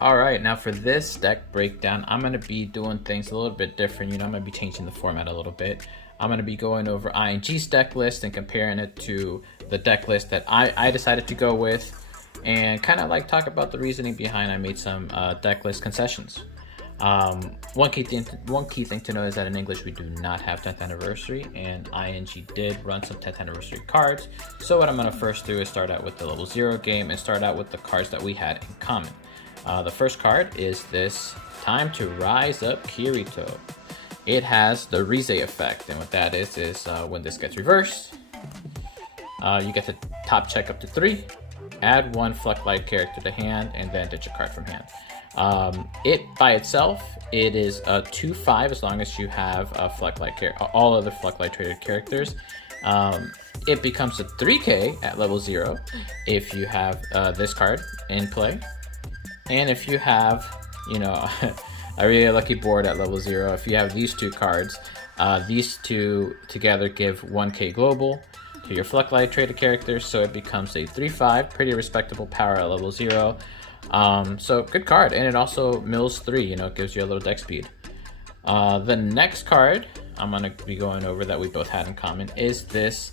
All right, now for this deck breakdown, I'm going to be doing things a little bit different. I'm going to be changing the format a little bit. I'm going to be going over ING's deck list and comparing it to the deck list that I decided to go with, and kind of like talk about the reasoning behind I made some deck list concessions. One key thing to know is that in English we do not have 10th anniversary, and ING did run some 10th anniversary cards. So what I'm going to first do is start out with the level 0 game and start out with the cards that we had in common. The first card is this Time to Rise Up Kirito. It has the Rize effect, and what that is when this gets reversed, you get to top check up to 3, add 1 Flucklight character to hand, and then ditch a card from hand. It by itself, it is a 2/5 as long as you have a all other Flucklight traded characters. It becomes a 3K at level 0 if you have this card in play. And if you have, a really lucky board at level 0, if you have these two cards, these two together give 1K global to your Flucklight traded characters, so it becomes a 3/5, pretty respectable power at level 0. So good card, and it also mills 3, it gives you a little deck speed. The next card I'm going to be going over that we both had in common is this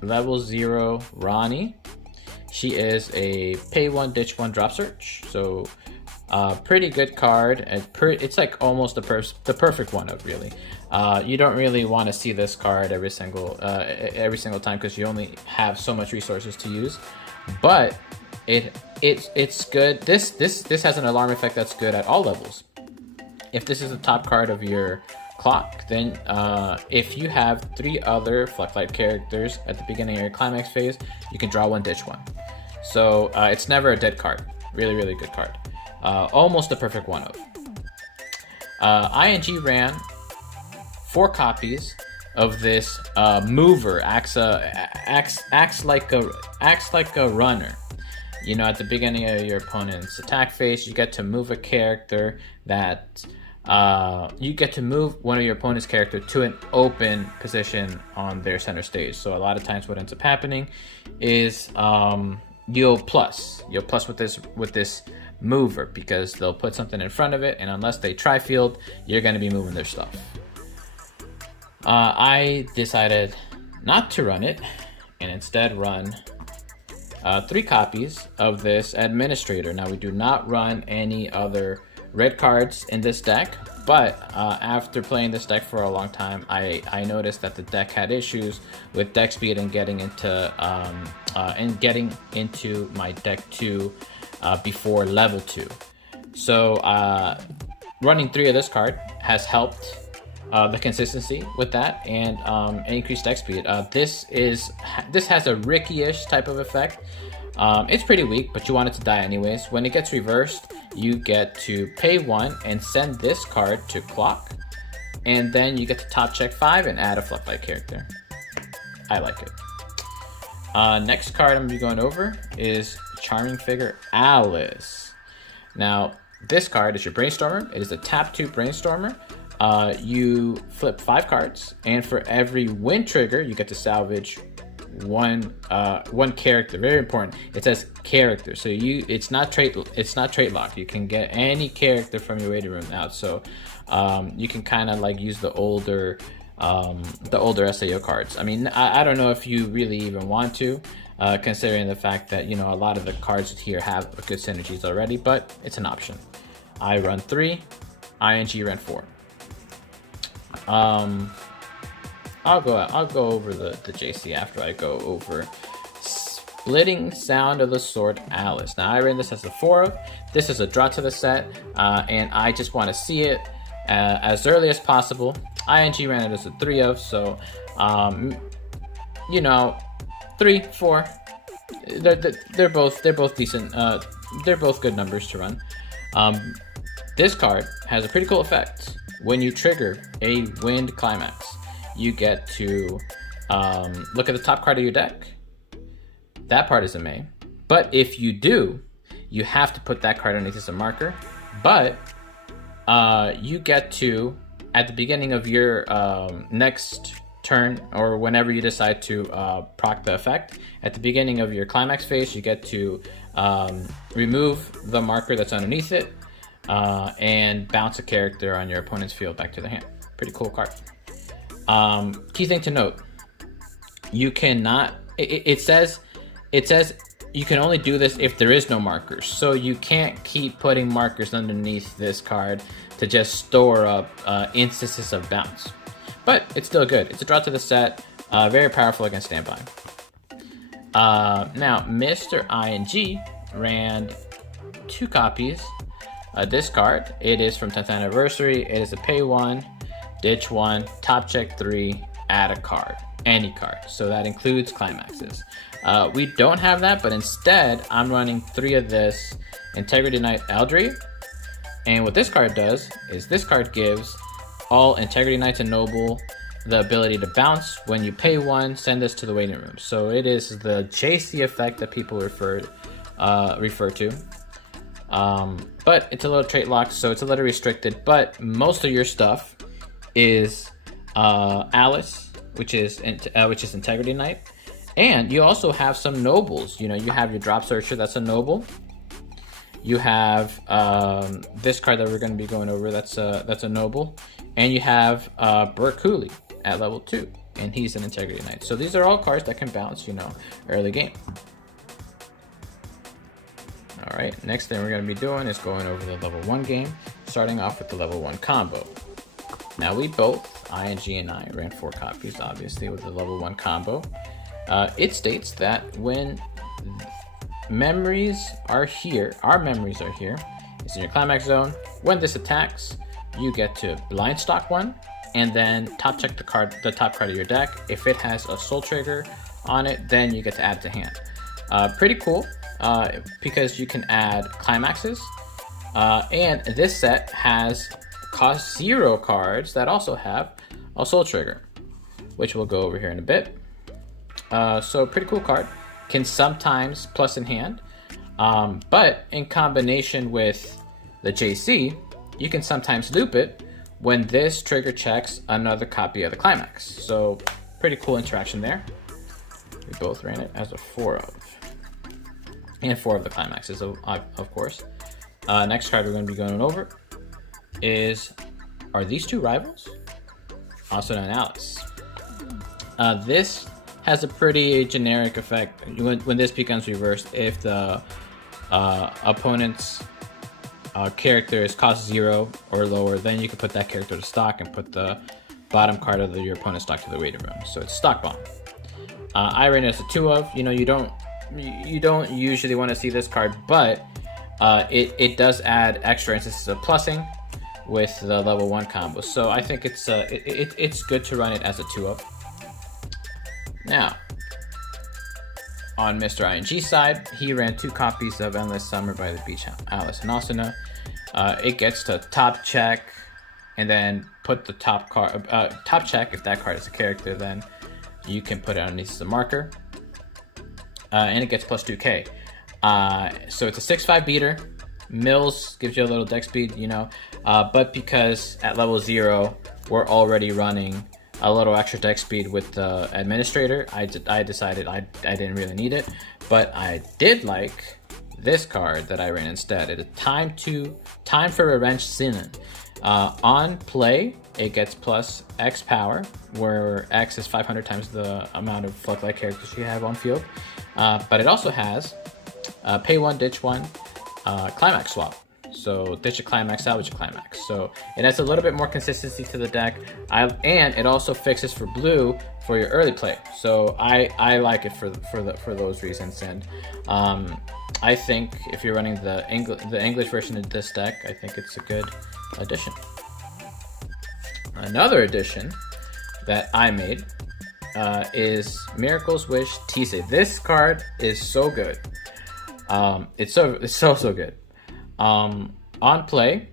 level 0 Ronnie. She is a pay 1, ditch 1, drop search. So pretty good card. It's like almost the perfect one of really. You don't really want to see this card every single time because you only have so much resources to use. But it's good. This has an alarm effect that's good at all levels. If this is the top card of your clock, then if you have 3 other Flucklight characters at the beginning of your climax phase, you can draw 1, ditch 1. So it's never a dead card. Really, really good card. Almost the perfect one of. ING ran 4 copies of this mover. Acts like a runner. At the beginning of your opponent's attack phase, you get to move a character that you get to move one of your opponent's character to an open position on their center stage. So a lot of times what ends up happening is you'll plus with this mover, because they'll put something in front of it, and unless they tri-field, you're going to be moving their stuff. I decided not to run it and instead run 3 copies of this administrator. Now we do not run any other red cards in this deck, but after playing this deck for a long time, I noticed that the deck had issues with deck speed and getting into my deck 2 before level 2. So running 3 of this card has helped the consistency with that and increased deck speed. This has a Ricky-ish type of effect. It's pretty weak, but you want it to die anyways. When it gets reversed, you get to pay 1 and send this card to clock, and then you get to top check 5 and add a Flucklight character. I like it. Next card I'm going to be going over is Charming Figure Alice. Now, this card is your Brainstormer. It is a tap 2 Brainstormer. You flip 5 cards, and for every win trigger, you get to salvage one character. Very important. It says character, so it's not trait locked. You can get any character from your waiting room now. So you can kind of like use the older SAO cards. I mean, I don't know if you really even want to, considering the fact that a lot of the cards here have good synergies already, but it's an option. I run 3, ING ran 4. I'll go over the JC after I go over Splitting Sound of the Sword Alice. Now I ran this as a 4 of. This is a draw to the set, and I just want to see it as early as possible. ING ran it as a 3 of, so 3, 4. They're both decent. They're both good numbers to run. This card has a pretty cool effect. When you trigger a wind climax, you get to look at the top card of your deck. That part is a main. But if you do, you have to put that card underneath as a marker. But you get to, at the beginning of your next turn or whenever you decide to proc the effect, at the beginning of your climax phase, you get to remove the marker that's underneath it and bounce a character on your opponent's field back to the hand. Pretty cool card. Key thing to note, you cannot, it says you can only do this if there is no markers. So you can't keep putting markers underneath this card to just store up instances of bounce. But it's still good. It's a draw to the set, very powerful against standby. Now, Mr. ING ran 2 copies of this card. It is from 10th anniversary. It is a pay 1, ditch 1, top check 3, add a card, any card. So that includes climaxes. We don't have that, but instead I'm running 3 of this Integrity Knight Eldri. And what this card does is this card gives all Integrity Knights and Noble the ability to bounce. When you pay 1, send this to the waiting room. So it is the JC effect that people refer to. But it's a little trait locked, so it's a little restricted. But most of your stuff is Alice, which is Integrity Knight, and you also have some nobles. You know, you have your Drop Searcher, that's a noble. You have this card that we're going to be going over, that's a noble, and you have Burt Cooley at level 2, and he's an Integrity Knight. So these are all cards that can bounce, you know, early game. All right, next thing we're going to be doing is going over the level 1 game, starting off with the level 1 combo. Now we both, ING and I, ran 4 copies, obviously, with the level 1 combo. It states that when memories are here, our memories are here, it's in your climax zone. When this attacks, you get to blind stock 1, and then top check the top card of your deck. If it has a soul trigger on it, then you get to add it to hand. Pretty cool, because you can add climaxes, and this set has cost 0 cards that also have a soul trigger, which we'll go over here in a bit. So pretty cool card. Can sometimes plus in hand, but in combination with the JC, you can sometimes loop it when this trigger checks another copy of the climax. So pretty cool interaction there. We both ran it as a 4 of, and 4 of the climaxes, of course. Next card we're going to be going over is, are these 2 rivals? Also known as Alice. This has a pretty generic effect. When this becomes reversed, if the opponent's character is cost 0 or lower, then you can put that character to stock and put the bottom card of your opponent's stock to the waiting room. So it's stock bomb. I ran it as a 2 of. You know, you don't usually want to see this card, but it does add extra instances of plussing with the level 1 combo. So I think it's good to run it as a 2 of. Now, on Mr. ING side, he ran 2 copies of Endless Summer by the Beach, Alice and Asuna. It gets to top check, and then put the top check. If that card is a character, then you can put it underneath the marker, and it gets plus 2k. So it's a 6/5 beater. Mills gives you a little deck speed, you know, but because at level 0 we're already running a little extra deck speed with the administrator, I decided I didn't really need it, but I did like this card that I ran instead. It is Time for Revenge Sinan. On play, it gets plus X power, where X is 500 times the amount of Floodlight characters you have on field, but it also has pay 1, ditch 1, climax swap. So ditch a climax, salvage a climax. So it adds a little bit more consistency to the deck, and it also fixes for blue for your early play. So I like it for those reasons, and I think if you're running the English version of this deck, I think it's a good addition. Another addition that I made is Miracle's Wish Tise. This card is so good. It's so good. On play,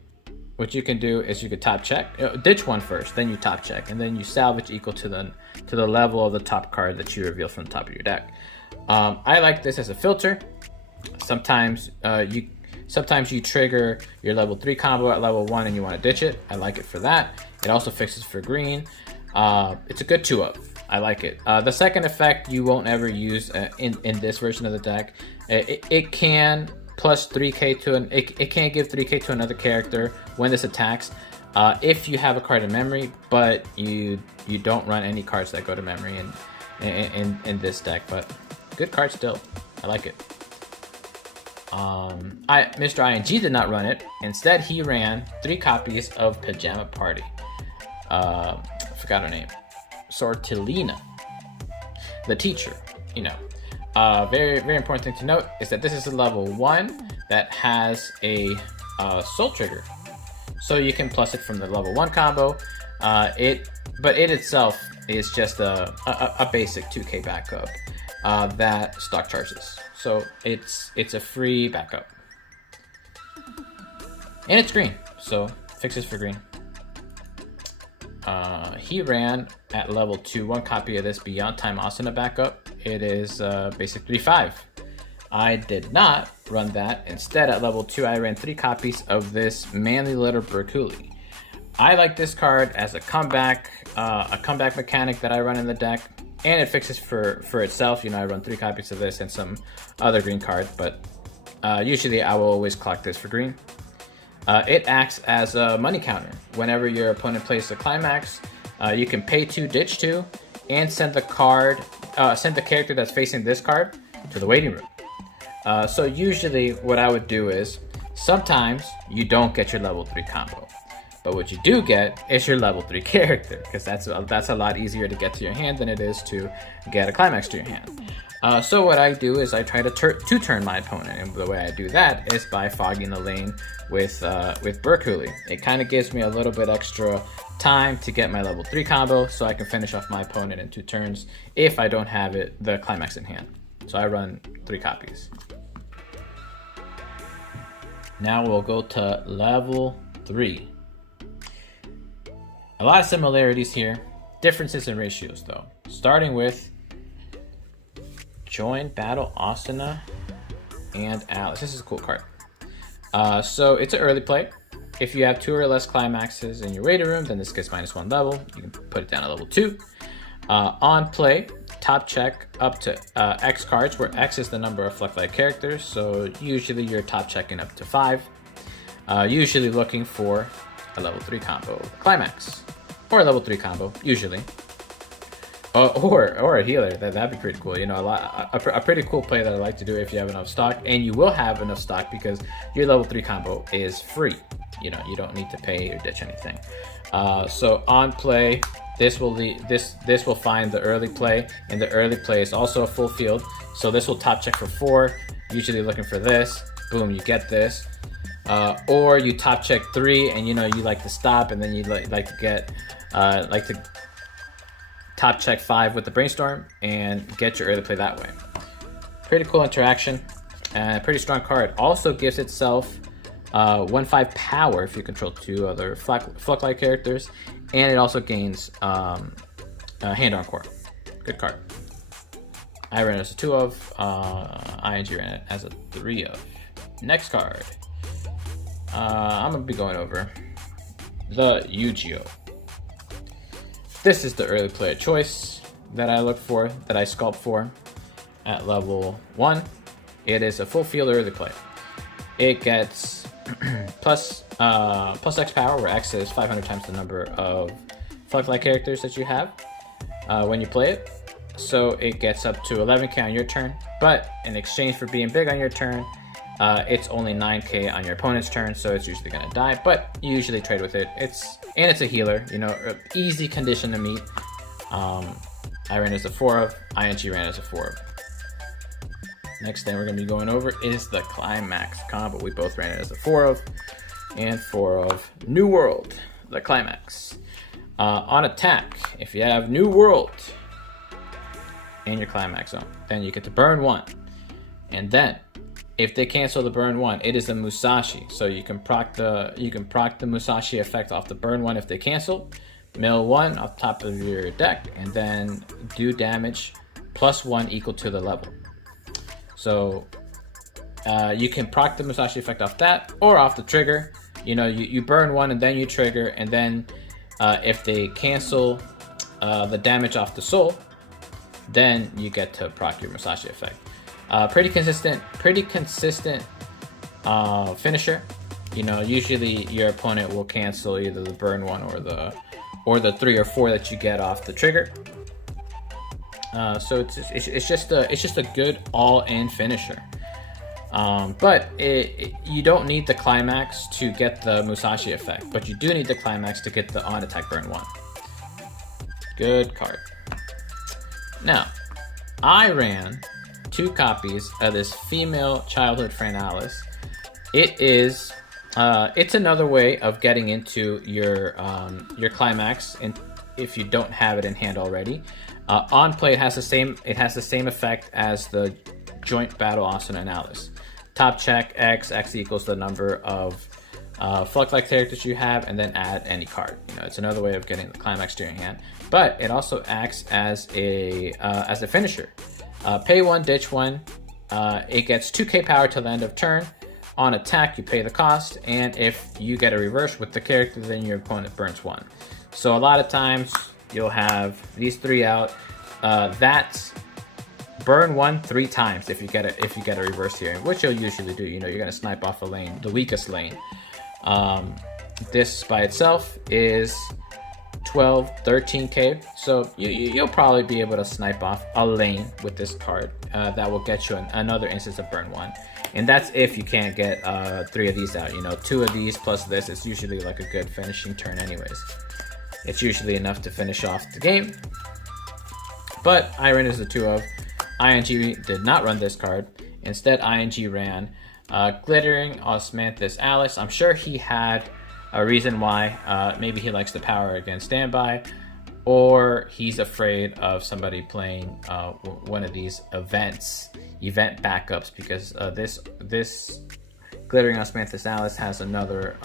what you can do is you could top check, ditch 1 first, then you top check, and then you salvage equal to the level of the top card that you reveal from the top of your deck. I like this as a filter. Sometimes you trigger your level 3 combo at level 1 and you want to ditch it. I like it for that. It also fixes for green. It's a good 2-of. I like it. The second effect you won't ever use in this version of the deck. It can plus 3k to it can give 3k to another character when this attacks, if you have a card in memory, but you don't run any cards that go to memory in this deck. But good card still. I like it. Mr. ING did not run it. Instead, he ran 3 copies of Pajama Party. I forgot her name. Sortilina, the teacher. You know, very important thing to note is that this is a level 1 that has a soul trigger, so you can plus it from the level 1 combo. But it itself is just a basic 2k backup that stock charges. So it's a free backup, and it's green, so fixes for green. He ran at level 2 1 copy of this Beyond Time Asuna backup. It is basic 3/5. I did not run that. Instead, at level 2, I ran 3 copies of this Manly Letter Berkuli. I like this card as a comeback mechanic that I run in the deck, and it fixes for itself. You know, I run 3 copies of this and some other green card, but usually I will always clock this for green. It acts as a money counter. Whenever your opponent plays the climax, you can pay 2, ditch 2, and send the character that's facing this card to the waiting room. So usually what I would do is, sometimes you don't get your level 3 combo, but what you do get is your level 3 character, because that's a lot easier to get to your hand than it is to get a climax to your hand. So what I do is I try to two-turn my opponent, and the way I do that is by fogging the lane with Berkuli. It kind of gives me a little bit extra time to get my level 3 combo, so I can finish off my opponent in 2 turns if I don't have the climax in hand. So I run 3 copies. Now we'll go to level 3. A lot of similarities here, differences in ratios though. Starting with Join Battle Asuna and Alice. This is a cool card. So it's an early play. If you have 2 or less climaxes in your waiting room, then this gets -1 level. You can put it down at level 2. On play, top check up to X cards, where X is the number of Fluctlight characters. So usually you're top checking up to 5. Usually looking for a level 3 combo climax, or a level 3 combo, usually. Or a healer. That'd be pretty cool. You know, a pretty cool play that I like to do if you have enough stock, and you will have enough stock because your level 3 combo is free. You know, you don't need to pay or ditch anything. So on play, this will find the early play, and the early play is also a full field. So this will top check for 4. Usually looking for this. Boom, you get this. Or you top check 3, and you know you like to stop, and then you like to get top check 5 with the brainstorm and get your early play that way. Pretty cool interaction, and pretty strong card. Also gives itself 1/5 power if you control 2 other Fluctlight characters, and it also gains hand encore. Good card. I ran it as a 2-of. ING ran it as a 3-of. Next card. I'm gonna be going over the Yu-Gi-Oh! This is the early player choice that I look for, that I sculpt for at level 1. It is a full field early play. It gets plus X power, where X is 500 times the number of Fluctlight characters that you have when you play it. So it gets up to 11k on your turn, but in exchange for being big on your turn, it's only 9k on your opponent's turn, so it's usually gonna die, but you usually trade with it. It's a healer, you know, easy condition to meet. I ran as a 4-of, ING ran as a 4-of. Next thing we're gonna be going over is the climax combo. We both ran it as a 4-of, and 4-of New World, the climax. On attack, if you have New World in your climax zone, then you get to burn 1, and then if they cancel the burn 1, it is a Musashi. So you can proc the Musashi effect off the burn 1 if they cancel. Mill 1 off top of your deck, and then do damage +1 equal to the level. So you can proc the Musashi effect off that, or off the trigger. You know, you burn 1 and then you trigger, and then if they cancel the damage off the soul, then you get to proc your Musashi effect. Pretty consistent finisher. You know, usually your opponent will cancel either the burn 1 or the 3 or 4 that you get off the trigger. So it's just a good all-in finisher. But you don't need the climax to get the Musashi effect, but you do need the climax to get the on attack burn 1. Good card. Now, I ran 2 copies of this female childhood friend Alice. It is it's another way of getting into your climax, and if you don't have it in hand already. On play, it has the same effect as the joint battle Asuna and Alice. Top check X equals the number of Flux-like characters you have, and then add any card. You know, it's another way of getting the climax to your hand. But it also acts as a finisher. Pay 1, ditch 1. It gets 2k power till the end of turn. On attack, you pay the cost, and if you get a reverse with the character, then your opponent burns 1. So a lot of times you'll have these 3 out. That's burn 1 3 times if you get a reverse here, which you'll usually do. You know, you're gonna snipe off a lane, the weakest lane. This by itself is 12, 13k. So you'll probably be able to snipe off a lane with this card. That will get you another instance of burn 1. And that's if you can't get 3 of these out. You know, 2 of these plus this is usually like a good finishing turn anyways. It's usually enough to finish off the game. But I ran as a 2 of. ING did not run this card. Instead, ING ran Glittering Osmanthus Alice. I'm sure he had a reason why. Maybe he likes the power against standby, or he's afraid of somebody playing one of these event backups, because this Glittering Osmanthus Alice has another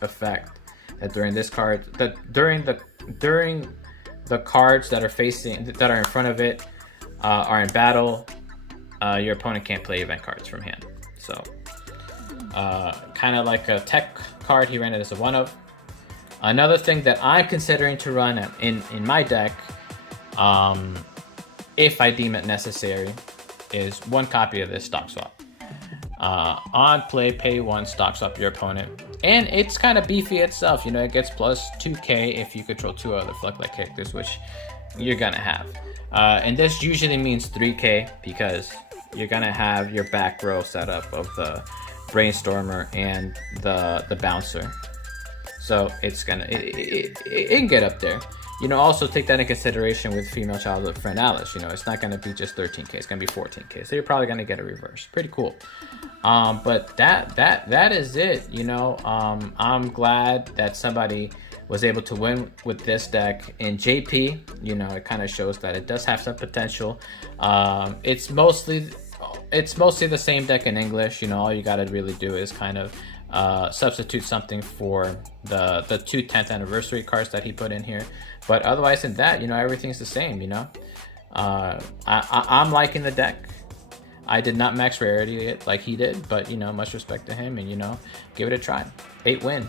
effect that during the cards that are in front of it are in battle, your opponent can't play event cards from hand. So kind of like a tech card, he ran it as a 1 of. Another thing that I'm considering to run in my deck, if I deem it necessary, is 1 copy of this stock swap. On play, pay 1, stock swap your opponent. And it's kind of beefy itself. You know, it gets plus 2k if you control 2 other Flux-like characters, which you're gonna have. And this usually means 3k, because you're gonna have your back row setup of the Brainstormer and the Bouncer. So it's gonna it can get up there. You know, also take that in consideration with female childhood friend Alice. You know, it's not gonna be just 13k, it's gonna be 14k. So you're probably gonna get a reverse. Pretty cool. But that is it. You know, I'm glad that somebody was able to win with this deck in JP. You know, it kind of shows that it does have some potential. It's mostly the same deck in English. You know, all you gotta really do is kind of substitute something for the 2 10th anniversary cards that he put in here. But otherwise than that, you know, everything's the same. You know, I'm liking the deck. I did not max rarity it like he did, but you know, much respect to him, and you know, give it a try. 8 win.